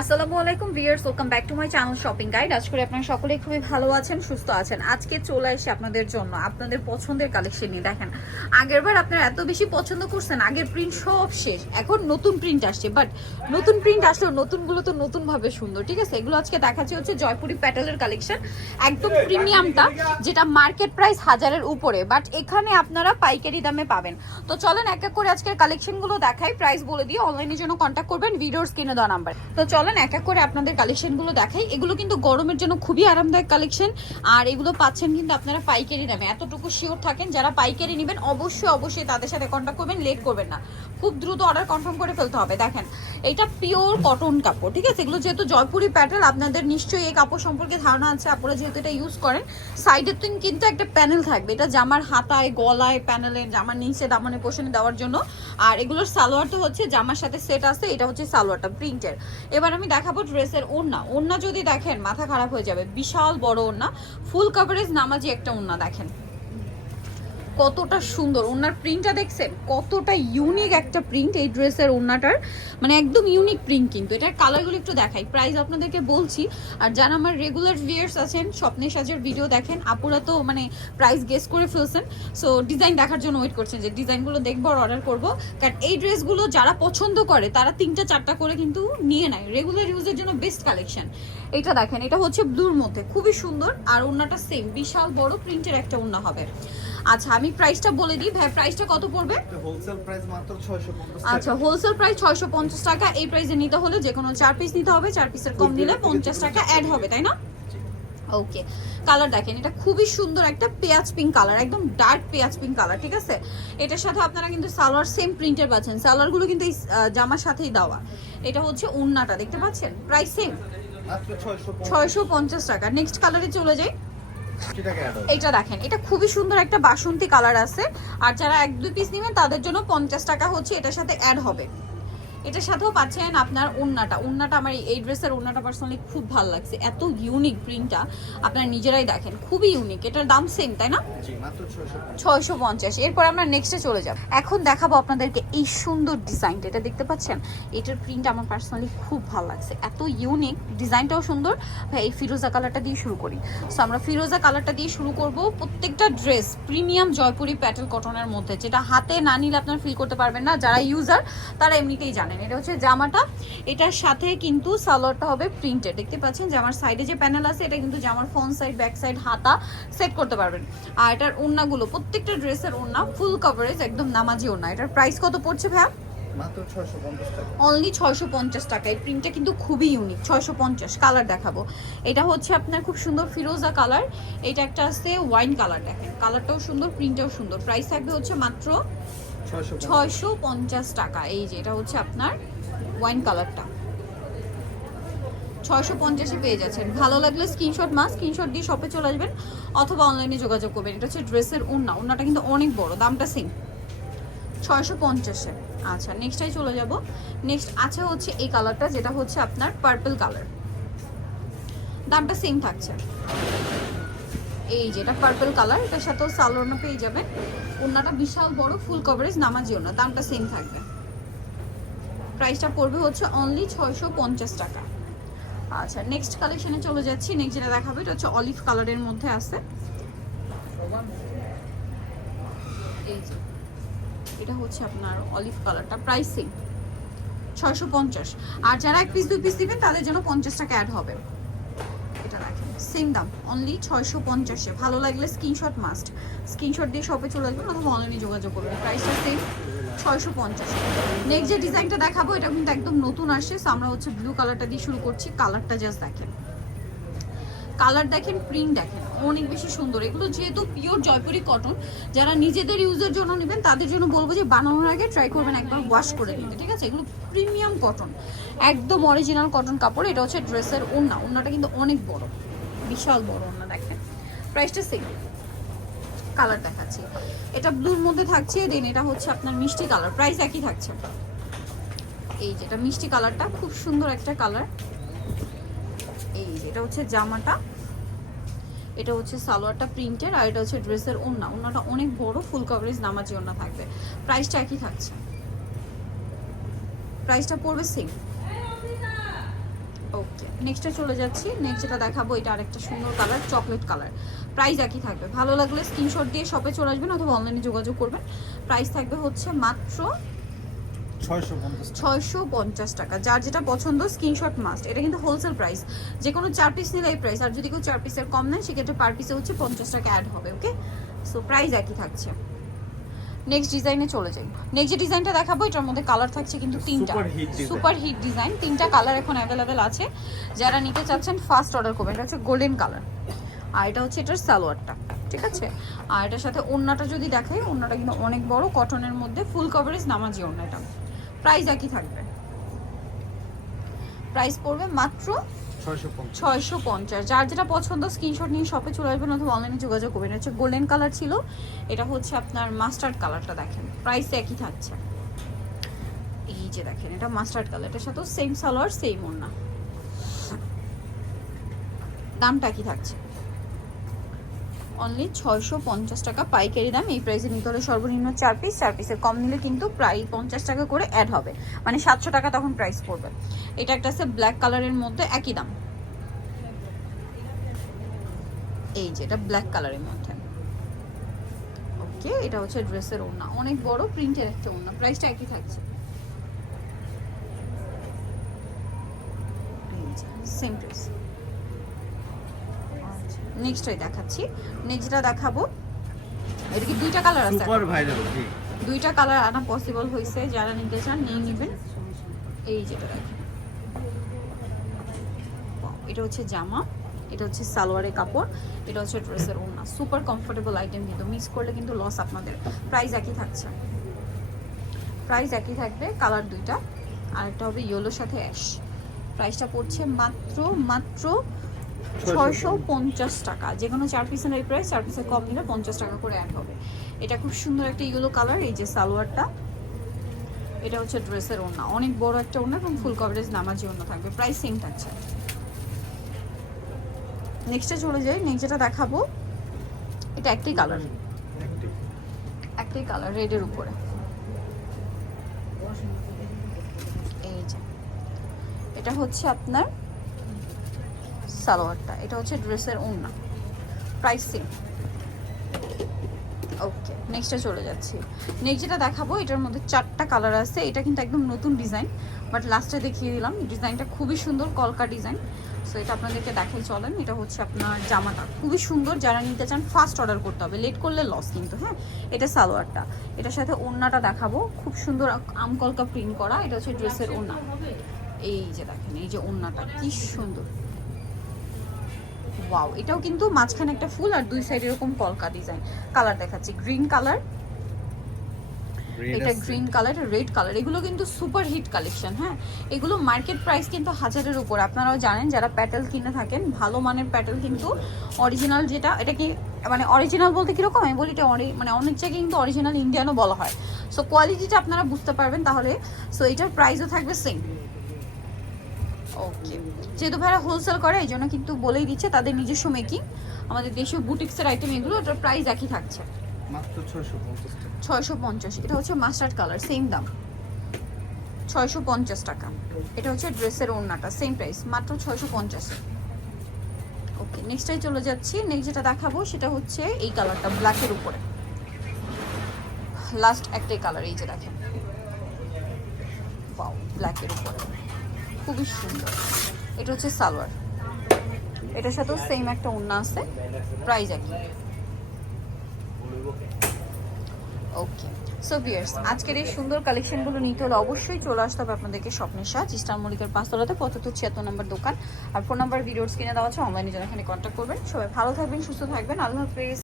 আসসালামু আলাইকুম viewers, welcome back to my channel shopping guide. আজ করে আপনারা সকলেই খুবই ভালো আছেন, সুস্থ আছেন। আজকে চলে এসে আপনাদের জন্য আপনাদের পছন্দের কালেকশন নিয়ে। দেখেন, আগেরবার আপনারা এত বেশি পছন্দ করছেন, আগের প্রিন্ট সব শেষ। এখন নতুন প্রিন্ট আসছে বাট নতুন প্রিন্ট আসলেও নতুনগুলো তো নতুন ভাবে সুন্দর, ঠিক আছে? এগুলো আজকে দেখাচ্ছি হচ্ছে জয়পুরি প্যাটেলের কালেকশন, একদম প্রিমিয়ামটা যেটা মার্কেট প্রাইস হাজারের উপরে বাট এখানে আপনারা পাইকারি দামে পাবেন। তো চলেন, এক এক করে আজকের কালেকশনগুলো দেখাই। প্রাইস বলে দিয়ে অনলাইনের জন্য কন্ট্যাক্ট করবেন, ভিডিওর স্ক্রিনে দেওয়া নাম্বার তো চলেন, এক এক করে আপনাদের কালেকশনগুলো দেখাই। এগুলো কিন্তু গরমের জন্য খুবই আরামদায়ক কালেকশন আর এগুলো পাচ্ছেন কিন্তু আপনারা পাইকারি নামে এতটুকু শিওর থাকেন, যারা পাইকারি নেবেন, অবশ্যই অবশ্যই তাদের সাথে কন্ট্যাক্ট করবেন লেট করবেন না। খুব দ্রুত অর্ডার কনফার্ম করে ফেলতে হবে। দেখেন, এটা পিওর কটন কাপড়, ঠিক আছে? এগুলো যেহেতু জয়পুরি প্যাটার্ন আপনাদের নিশ্চয়ই এই কাপড় সম্পর্কে ধারণা আছে, আপনারা যেহেতু এটা ইউজ করেন। সাইডের তিন কিন্তু একটা প্যানেল থাকবে। এটা জামার হাতায়, গলায় প্যানেলে জামার নিচে দামানে পোষণে দেওয়ার জন্য। আর এগুলোর সালোয়ার তো হচ্ছে জামার সাথে সেট আছে, এটা হচ্ছে সালোয়ারটা প্রিন্টের এবার আমি দেখাবো ড্রেসের ওড়না। ওড়না যদি দেখেন, মাথা খারাপ হয়ে যাবে। বিশাল বড় ওড়না। ফুল কাভারেজ নামাজি একটা ওড়না, দেখেন। কতটা সুন্দর। ওনার প্রিন্টটা দেখছেন? কতটা ইউনিক একটা প্রিন্ট এই ড্রেসের ওনাটার মানে একদম ইউনিক প্রিন্ট কিন্তু। এটার কালারগুলো একটু দেখাই। প্রাইস আপনাদেরকে বলছি। আর যারা আমার রেগুলার ভিয়ার্স আছেন স্বপ্নের সাজের ভিডিও দেখেন, আপুরা তো মানে প্রাইস গেস করে ফেলছেন। সো ডিজাইন দেখার জন্য ওয়েট করছেন যে ডিজাইনগুলো দেখব আর অর্ডার করব। কারণ এই ড্রেসগুলো যারা পছন্দ করে, তারা তিনটা, চারটা করে কিন্তু নিয়ে নেয়। রেগুলার ইউজের জন্য বেস্ট কালেকশন এটা দেখেন, এটা হচ্ছে ব্লুর মধ্যে। খুবই সুন্দর। আর ওনাটা সেম বিশাল বড় প্রিন্টের একটা ওড়না হবে। আচ্ছা আমি প্রাইসটা বলে দিই। ভাই প্রাইসটা কত পড়বে? হোলসেল প্রাইস মাত্র 650 আচ্ছা হোলসেল প্রাইস ছয়শো পঞ্চাশ টাকা। এই প্রাইসে নিতে হলে যে কোনো চার পিস নিতে হবে চার পিসের কম নিলে পঞ্চাশ টাকা অ্যাড হবে তাই না? ওকে কালার দেখেন এটা খুবই সুন্দর একটা পেঁয়াজ পিঙ্ক কালার একদম ডার্ক পেঁয়াজ পিঙ্ক কালার ঠিক আছে? এটার সাথে আপনারা কিন্তু সালোয়ার সেম প্রিন্টের পাচ্ছেন। সালোয়ারগুলো কিন্তু এই জামার সাথেই দেওয়া। এটা হচ্ছে উন্নাটা দেখতে পাচ্ছেন? প্রাইস সেম মাত্র 650 ছয়শো পঞ্চাশ টাকা। নেক্সট কালারে চলে যাই। এটা দেখেন, এটা খুবই সুন্দর একটা বাসন্তী কালার আছে। আর যারা এক দুই পিস নেবেন, তাদের জন্য পঞ্চাশ টাকা হচ্ছে এটার সাথে অ্যাড হবে। এটার সাথেও পাচ্ছেন আপনার ওন্নাটা ওন্নাটা আমার এই ড্রেসের ওন্নাটা পার্সোনালি খুব ভালো লাগছে। এত ইউনিক প্রিন্টটা আপনারা নিজেরাই দেখেন খুবই ইউনিক এটার দাম সেম তাই না? জি মাত্র 650 ছয়শো পঞ্চাশ। এরপর আমরা নেক্সটে চলে যাব। এখন দেখাবো আপনাদেরকে এই সুন্দর ডিজাইনটা এটা দেখতে পাচ্ছেন? এটার প্রিন্ট আমার পার্সোনালি খুব ভালো লাগছে। এত ইউনিক ডিজাইনটাও সুন্দর। ভাই এই ফিরোজা কালারটা দিয়ে শুরু করি। সো আমরা ফিরোজা কালারটা দিয়ে শুরু করব প্রত্যেকটা ড্রেস প্রিমিয়াম জয়পুরি প্যাটেল কটনের মধ্যে যেটা হাতে না নিলে আপনার ফিল করতে পারবেন না। যারা ইউজার তারা এমনিতেই জানেন এটা হচ্ছে জামাটা। এটার সাথে কিন্তু সালোয়ারটা হবে প্রিন্টেড দেখতে পাচ্ছেন জামার সাইডে যে প্যানেল আছে এটা কিন্তু জামার ফ্রন্ট সাইড ব্যাক সাইড হাতা সেট করতে পারবেন। আর এটার ওড়নাগুলো প্রত্যেকটা ড্রেসের ওড়না ফুল কভারেজ একদম নামাজি ওড়না। এটার প্রাইস কত পড়ছে ভাইয়া? মাত্র 650 টাকা। অনলি ছয়শো পঞ্চাশ টাকা। এই প্রিন্টটা কিন্তু খুবই ইউনিক ছয়শো পঞ্চাশ। কালার দেখাবো। এটা হচ্ছে আপনার খুব সুন্দর ফিরোজা কালার এটা একটা আছে ওয়াইন কালার দেখেন। কালারটাও সুন্দর প্রিন্টটাও সুন্দর। প্রাইস থাকবে হচ্ছে মাত্র 650 ছয়শো পঞ্চাশ। টাকা। এই যে, এটা হচ্ছে আপনার ওয়াইন কালারটা ছয়শো পঞ্চাশে পেয়ে যাচ্ছেন। ভালো লাগলে স্ক্রিনশট মাস স্ক্রিনশট দিয়ে শপে চলে আসবেন অথবা অনলাইনে যোগাযোগ করবেন। এটা হচ্ছে ড্রেসের ওড়না। ওড়নাটা কিন্তু অনেক বড়, দামটা সেম ছয়শো পঞ্চাশে আচ্ছা নেক্সটটাই চলে যাব। নেক্সট আছে হচ্ছে এই কালারটা যেটা হচ্ছে আপনার পার্পল কালার দামটা সেম থাকছে। এই যে, এটা পার্পল কালার এটার সাথেও সালোয়ারও পেয়ে যাবেন ওড়নাটা বিশাল বড় ফুল কভারেজ নামাজি ওড়না, দামটা সেম থাকবে। প্রাইসটা পড়বে হচ্ছে অনলি ছয়শো পঞ্চাশ টাকা। আচ্ছা নেক্সট কালেকশনে চলে যাচ্ছি নেক্সট যেটা দেখাবো, এটা হচ্ছে অলিভ কালারের মধ্যে আছে। এই যে, এটা হচ্ছে আপনার অলিভ কালারটা প্রাইস ছয়শো পঞ্চাশ। আর যারা এক পিস দুই পিস দিবেন, তাদের জন্য পঞ্চাশ টাকা অ্যাড হবে। সেম দাম অনলি ছয়শো পঞ্চাশে। ভালো লাগলে স্ক্রিনশট মাস্ট স্ক্রিনশট দিয়ে শপে চলে আসবেন, অথবা অনলাইনে যোগাযোগ করবেন। প্রাইসটা সেম ছয়শো পঞ্চাশ। নেক্সট যে ডিজাইনটা দেখাবো, এটা কিন্তু একদম নতুন আসছে। So, আমরা হচ্ছে ব্লু কালারটা দিয়ে শুরু করছি। কালারটা জাস্ট দেখেন। কালার দেখেন প্রিন্ট দেখেন। অনেক বেশি সুন্দর। এগুলো যেহেতু পিওর জয়পুরি কটন যারা নিজেদের ইউজের জন্য নেবেন, তাদের জন্য বলব যে বানানোর আগে ট্রাই করবেন, একবার ওয়াশ করে নিতে, ঠিক আছে? এগুলো প্রিমিয়াম কটন একদম অরিজিনাল কটন কাপড়, এটা হচ্ছে ড্রেসের ওড়না। ওড়নাটা কিন্তু অনেক বড়। বিশাল বড় ওড়না দেখেন। প্রাইসটা সেম কালার দেখাচ্ছি। এটা ব্লুর মধ্যে থাকছে দেন এটা হচ্ছে আপনার মিষ্টি কালার প্রাইস একই থাকছে। এই যেটা মিষ্টি কালারটা খুব সুন্দর একটা কালার এই এটা হচ্ছে জামাটা। এটা হচ্ছে সালোয়ারটা প্রিন্টের আর এটা হচ্ছে ড্রেসের ওড়না। ওড়নাটা অনেক বড় ফুল কভারেজ নামাজি ওড়না থাকবে। প্রাইসটা একই থাকছে। প্রাইসটা পড়বে সেম নেক্সটে চলে যাচ্ছি। নেক্সট যেটা দেখাবো এটা আরেকটা সুন্দর কালার চকলেট কালার প্রাইস একই থাকবে। ভালো লাগলে স্ক্রিনশট দিয়ে শপে চলে আসবেন অথবা অনলাইনে যোগাযোগ করবেন। প্রাইস থাকবে হচ্ছে মাত্র ছয়শো পঞ্চাশ টাকা। যার যেটা পছন্দ স্ক্রিনশট মাস্ট এটা কিন্তু হোলসেল প্রাইস যে কোনো চার পিস নিলে এই প্রাইস আর যদি কেউ চার পিসের কম নেন সেক্ষেত্রে পার পিসে হচ্ছে পঞ্চাশ টাকা অ্যাড হবে ওকে সো প্রাইস একই থাকছে। নেক্সট ডিজাইনে চলে যাই। নেক্সট যে ডিজাইনটা দেখাবো এটার মধ্যে কালার থাকছে কিন্তু তিনটা. সুপার হিট ডিজাইন তিনটা কালার এখন অ্যাভেলেবেল আছে। যারা নিতে চাচ্ছেন ফার্স্ট অর্ডার করবেন। এটা হচ্ছে গোল্ডেন কালার আর এটা হচ্ছে এটার সালোয়ারটা। ঠিক আছে? আর এটার সাথে ওড়নাটা যদি দেখাই ওড়নাটা কিন্তু অনেক বড়। কটনের মধ্যে ফুল কভারেজ নামাজি ওড়না এটা প্রাইস একই থাকবে। প্রাইস পড়বে মাত্র ছয়শো পঞ্চাশ। যার যেটা পছন্দ স্ক্রিনশট নিয়ে শপে চলে আসবেন অথবা অনলাইনে যোগাযোগ করবেন। হচ্ছে গোল্ডেন কালার ছিল। এটা হচ্ছে আপনার মাস্টার্ড কালারটা দেখেন। প্রাইস একই থাকছে। এই যে দেখেন, এটা মাস্টার্ড কালার এটার সাথেও সেম সালোয়ার সেম ওড়না। দামটা কি থাকছে। অনলি ছয়শো পঞ্চাশ টাকা পাইকারি দাম। এই প্রাইসে নিতে হলে সর্বনিম্ন চার পিস চার পিসের কম নিলে কিন্তু প্রায় পঞ্চাশ টাকা করে অ্যাড হবে। মানে সাতশো টাকা তখন প্রাইস পড়বে। এটা একটা আছে ব্ল্যাক কালারের মধ্যে একই দাম। এই যে এটা ব্ল্যাক কালারের মধ্যে। ওকে, এটা হচ্ছে ড্রেসের ওড়না। অনেক বড় প্রিন্টের একটা ওড়না। প্রাইসটা একই থাকছে। সেম প্রাইস নেক্সটটাই দেখাচ্ছি। নেক্সটটা দেখাবো। এটা কি দুইটা কালার আছে সুপার ভাইরাল জি। দুইটা কালার আনা পসিবল হয়েছে। যারা নিতে চান নিয়ে নেবেন। এই যেটা দেখেন। এটা হচ্ছে জামা। এটা হচ্ছে সালোয়ারের কাপড়। এটা হচ্ছে ড্রেসের ওনা সুপার কমফোর্টেবল আইটেম কিন্তু। মিস করলে কিন্তু লস আপনাদের। প্রাইস একই থাকছে। প্রাইস একই থাকবে কালার দুইটা। আর একটা হবে ইয়েলোর সাথে অ্যাশ প্রাইসটা পড়ছে মাত্র মাত্র ছয়শো পঞ্চাশ টাকা। যে কোনো চার পিসের এই প্রাইস চার পিসের কম নিলে পঞ্চাশ টাকা করে অ্যাড হবে। এটা খুব সুন্দর একটা ইয়েলো কালার এই যে সালোয়ারটা। এটা হচ্ছে ড্রেসের ওড়না। অনেক বড় একটা ওড়না এবং ফুল কভারেজ নামাজি ওড়না থাকবে। প্রাইস সেম থাকছে। নেক্সটে চলে যাই। নেক্সট যেটা দেখাবো এটা একটাই কালার একটাই কালার রেডের উপরে। এই যে। এটা হচ্ছে আপনার সালোয়ারটা, এটা হচ্ছে ড্রেসের ওড়না প্রাইস সেম ওকে নেক্সটে চলে যাচ্ছি। নেক্সট যেটা দেখাবো, এটার মধ্যে চারটা কালার আছে, এটা কিন্তু একদম নতুন ডিজাইন বাট লাস্টে দেখিয়ে দিলাম ডিজাইনটা খুবই সুন্দর, কলকা ডিজাইন সো এটা আপনাদেরকে দেখাই, চলেন, এটা হচ্ছে আপনার জামাটা। খুবই সুন্দর, যারা নিতে চান ফার্স্ট অর্ডার করতে হবে লেট করলে লস কিন্তু হ্যাঁ? এটা সালোয়ারটা। এটার সাথে ওড়নাটা দেখাবো, খুব সুন্দর আম কলকা প্রিন্ট করা, এটা হচ্ছে ড্রেসের ওড়না। এই যে দেখেন, এই যে ওড়নাটা, কি সুন্দর। ওয়াও এটাও কিন্তু মাঝখানে একটা ফুল আর দুই সাইড এরকম কলকা ডিজাইন কালার দেখাচ্ছি গ্রিন কালার এটা গ্রিন কালার রেড কালার এগুলো কিন্তু সুপার হিট কালেকশন হ্যাঁ? এগুলো মার্কেট প্রাইস কিন্তু হাজারের উপর। আপনারাও জানেন যারা প্যাটেল কিনে থাকেন ভালো মানের প্যাটেল কিন্তু অরিজিনাল যেটা এটা কি মানে অরিজিনাল বলতে কীরকম? আমি বলি এটা মানে অনেক জায়গায় কিন্তু অরিজিনাল ইন্ডিয়ানও বলা হয়। সো কোয়ালিটিটা আপনারা বুঝতে পারবেন তাহলে। সো এটার প্রাইসও থাকবে সেম ওকে যেহেতু ভাইরা হোলসেল করে এই জন্য কিন্তু বলেই দিচ্ছে তাদের নিজস্ব মেকিং আমাদের দেশীয় বুটিক্সের আইটেম এগুলো ওটার প্রাইস একই থাকছে। ছয়শো পঞ্চাশ এটা হচ্ছে মাস্টার্ড কালার সেম দাম। ছয়শো পঞ্চাশ টাকা। এটা হচ্ছে ড্রেসের ওড়নাটা সেম প্রাইস মাত্র ছয়শো পঞ্চাশে। ওকে নেক্সটটাই চলে যাচ্ছি। নেক্সট যেটা দেখাবো সেটা হচ্ছে এই কালারটা ব্ল্যাকের উপরে। লাস্ট একটাই কালার এই যে দেখেন। ব্ল্যাকের উপরে। খুবই সুন্দর। এটা হচ্ছে সালোয়ার। এটার সাথেও সেম একটা ওড়না আছে প্রাইস একই। ওকে সো ভিয়ার্স আজকের এই সুন্দর কালেকশনগুলো নিতে হলে অবশ্যই চলে আসতে হবে আপনাদেরকে স্বপ্নের সাজ ইস্টার মল্লিকের পাঁচতলাতে, পঁচাত্তর ছিয়াত্তর নম্বর দোকান। আর ফোন নাম্বার ভিডিওস কিনে দেওয়া আছে অনলাইনে যারা এখানে কন্ট্যাক্ট করবেন। সবাই ভালো থাকবেন, সুস্থ থাকবেন। আল্লাহ হাফিজ।